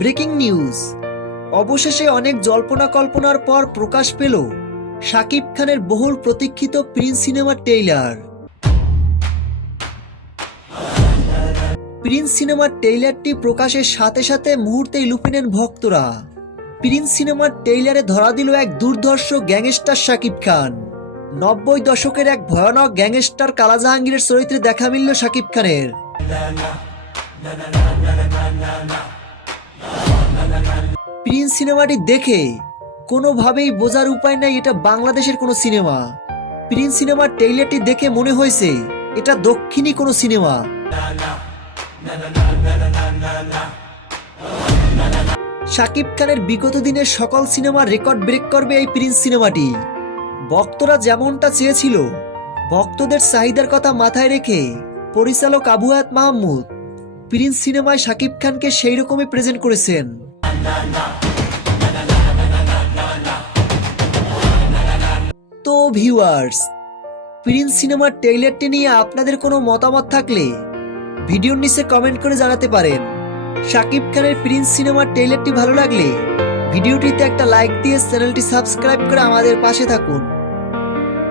Breaking news, অবশেষে অনেক জল্পনা কল্পনার পর প্রকাশ পেল শাকিব খানের বহুল প্রতীক্ষিত প্রিন্স সিনেমার ট্রেইলার। প্রিন্স সিনেমার ট্রেইলারটি প্রকাশের সাথে সাথে মুহূর্তেই লুপে নেন ভক্তরা। প্রিন্স সিনেমার ট্রেইলারে ধরা দিল এক দুর্ধর্ষ গ্যাংস্টার শাকিব খান। 90 দশকের এক ভয়ানক গ্যাংস্টার কালাজাহাঙ্গীরের চরিত্রে দেখা মিলল শাকিব খানের। প্রিন্স সিনেমাটি দেখে কোনোভাবেই বোঝার উপায় নাই এটা বাংলাদেশের কোনো সিনেমা। প্রিন্স সিনেমার ট্রেইলারটি দেখে মনে হয়েছে এটা দক্ষিণী কোনো সিনেমা। শাকিব খানের বিগত দিনের সকল সিনেমার রেকর্ড ব্রেক করবে এই প্রিন্স সিনেমাটি। ভক্তরা যেমনটা চেয়েছিল, ভক্তদের চাহিদার কথা মাথায় রেখে পরিচালক আবু হায়াত মাহমুদ প্রিন্স সিনেমায় শাকিব খানকে সেই রকমই প্রেজেন্ট করেছেন। তো ভিউয়ার্স, প্রিন্স সিনেমার ট্রেইলারটি নিয়ে আপনাদের কোনো মতামত থাকলে ভিডিওর নিচে কমেন্ট করে জানাতে পারেন। শাকিব খানের প্রিন্স সিনেমার ট্রেইলারটি ভালো লাগলে ভিডিওটিতে একটা লাইক দিয়ে চ্যানেলটি সাবস্ক্রাইব করে আমাদের পাশে থাকুন।